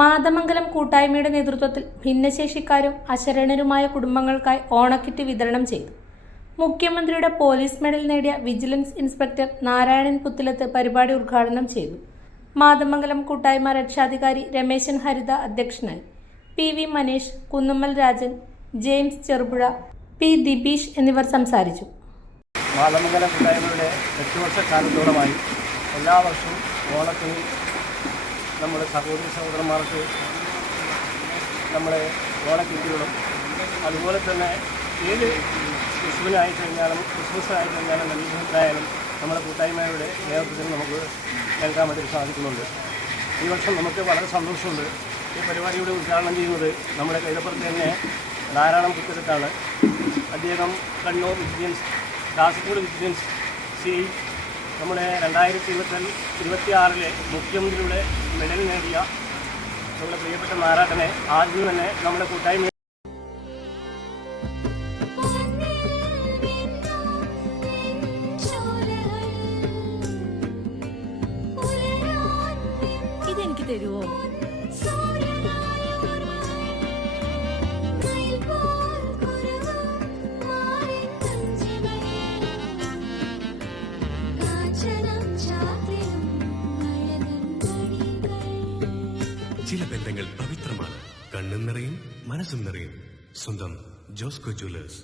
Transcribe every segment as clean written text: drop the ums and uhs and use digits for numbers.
മാതമംഗലം കൂട്ടായ്മയുടെ നേതൃത്വത്തിൽ ഭിന്നശേഷിക്കാരും അശരണരുമായ കുടുംബങ്ങൾക്കായി ഓണക്കിറ്റ് വിതരണം ചെയ്തു. മുഖ്യമന്ത്രിയുടെ പോലീസ് മെഡൽ നേടിയ വിജിലൻസ് ഇൻസ്പെക്ടർ നാരായണൻ പുത്തിലത്ത് പരിപാടി ഉദ്ഘാടനം ചെയ്തു. മാതമംഗലം കൂട്ടായ്മ രക്ഷാധികാരി രമേശൻ ഹരിത അധ്യക്ഷനായി. PV Manish, Kunnummal Rajan, James Cherupuzha, P Dibeesh എന്നിവർ സംസാരിച്ചു. മാതമംഗലം കൂട്ടായ്മയുടെ 8 വർഷക്കാലത്തോളമായി എല്ലാ വർഷവും ഓണത്തിന് നമ്മുടെ സഹോദരന്മാർക്ക് നമ്മുടെ ഓണക്കിറ്റുകളും അതുപോലെ തന്നെ ഏത് വിഷുവിനായി കഴിഞ്ഞാലും ക്രിസ്മസ് ആയി കഴിഞ്ഞാലും നെല്ലിനായാലും നമ്മുടെ കൂട്ടായ്മയുടെ നേതൃത്വത്തിൽ നമുക്ക് കേൾക്കാൻ വേണ്ടി സാധിക്കുന്നുണ്ട്. ഈ വർഷം നമുക്ക് വളരെ സന്തോഷമുണ്ട്. ഈ പരിപാടിയുടെ ഉദ്ഘാടനം ചെയ്യുന്നത് നമ്മുടെ കൈതപ്പുറത്ത് തന്നെ ധാരാളം കുത്തിരത്താണ്. അദ്ദേഹം Kannur vigilance, Kasaragod vigilance CI നമ്മുടെ 2026 മുഖ്യമന്ത്രിയുടെ മെഡൽ നേടിയ നമ്മുടെ പ്രിയപ്പെട്ട നാരായണനെ ആദ്യം തന്നെ നമ്മുടെ കൂട്ടായ്മ ഇതെനിക്ക് തരുമോ? ചില ബന്ധങ്ങൾ പവിത്രമാണ്. കണ്ണും നിറയും മനസ്സും നിറയും. സ്വന്തം ജോസ്കോ ജ്വല്ലേഴ്സ്.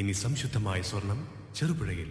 ഇനി സംശുദ്ധമായ സ്വർണം ചെറുപുഴയിൽ.